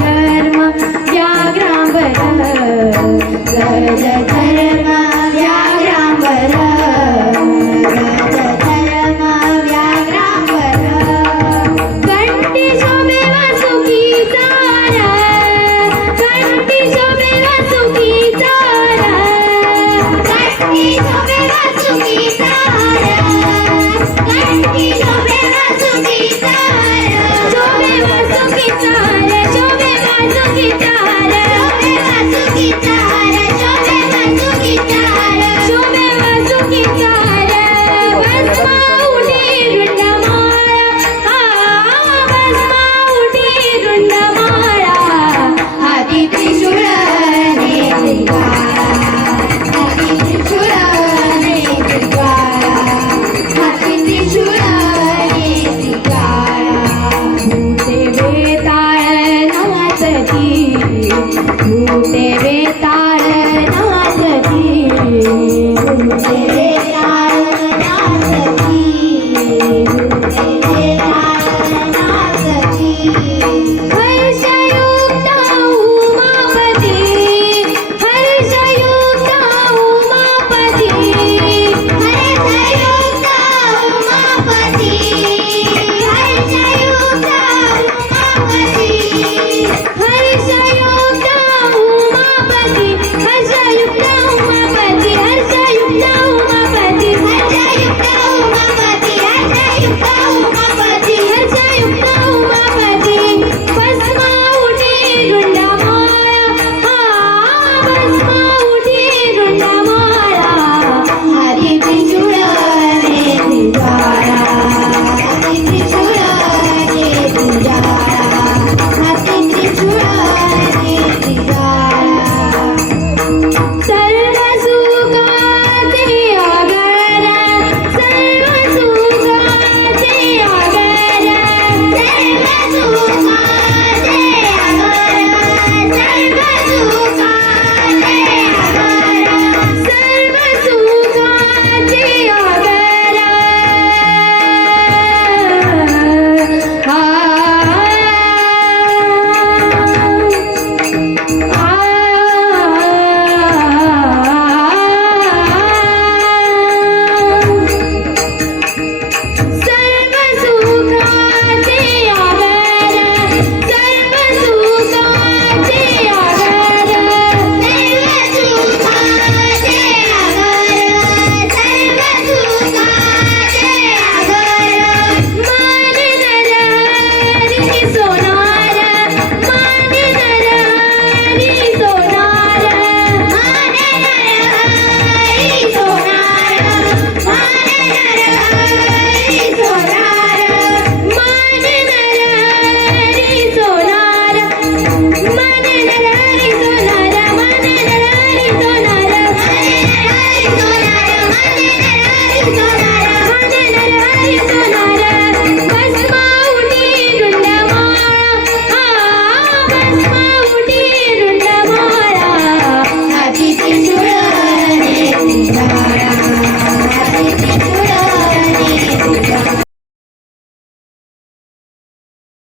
धर्म व्याघ्रांबर गज धर्म व्याघ्रांबर गज धर्म व्याघ्रांबर कंठी शोभे वासुकी चार कंठी शोभे वासुकी चार कंठी शोभे वासुकी चार कंठी शोभे वासुकी चार शोभे वासुकी चार शोभे वासुकी चार शोभे वासुकी चार शोभे वासुकी चार भस्मा उठी रुंडमाळा भस्मा उठी रुंडमाळा हाती त्रिशूळ नेत्री काळा हाती त्रिशूळ नेत्री काळा हाती त्रिशूळ नेत्री काळा भूते बेताळ नाचती भूते बेताळ नाचती भूते बेताळ नाचती भूते बेताळ नाचती हर्षयुक्त उमापती हर्षयुक्त उमापती हर्षयुक्त उमापती हर्षयुक्त उमापती हर्षयुक्त